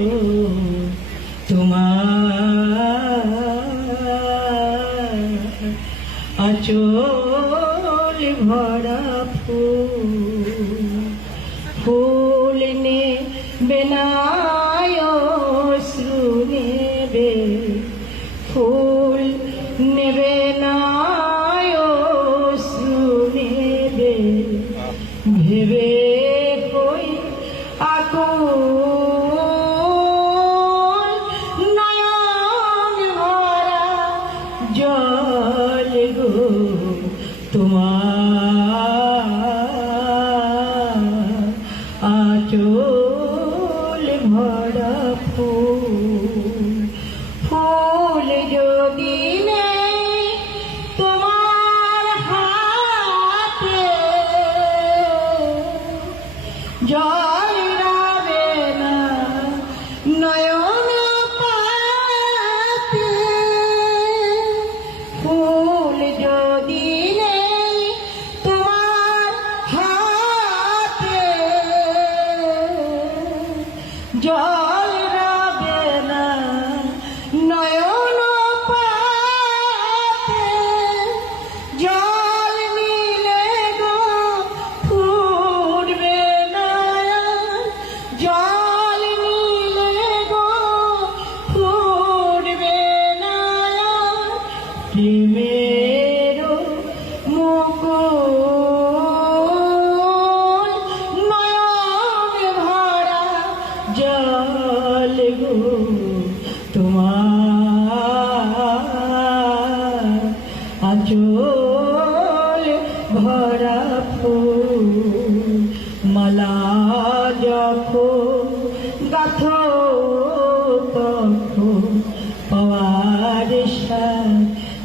গো তোমার আঁচল ভরা ফুল নেবে না অশ্রু নেবে ফুল নেবে না অশ্রু নেবে ভেবে কই আকুল নয়ন ভরা জল গো তোমার আঁচল ভরা ফুল যদি নেই তোমার হাতে জল রাবে না নয়ন পাতে ফুল যদি নেই তোমার হাতে জল রাবে না নয়ন পাতে জল নিলে গো ফুটবে না জল নিলে গো ফুটবে না প্রেমের মুকুল নয়ন ভরা জল গো তোমার আঁচল ভরা ফুল মালা যখন গাথো তখন পাওয়ার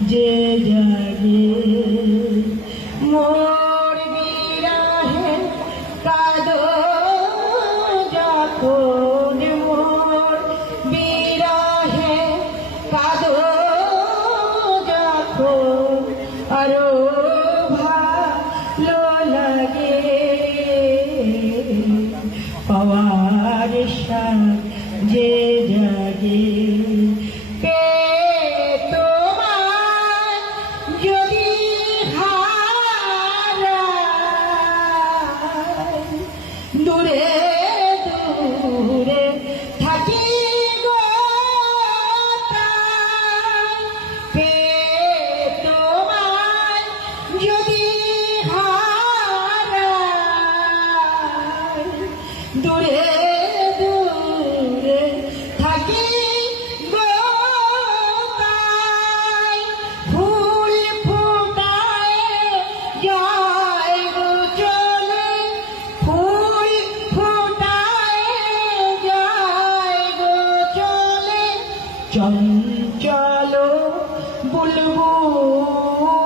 যে জাগে মোর বিরহে কাঁদো যখন মোর বিরহে কাঁদো যখন আরো ভালো লাগে পাওয়ার যে জাগে কে তোমার যদি হারায় দূরে দূরে থাকি গো কে তোমার যদি হারায় দূরে দূরে থাকি গো ফুল ফুটায় যায় গো চলে ফুল ফুটায় যায় গো চলে চঞ্চল বুলবুল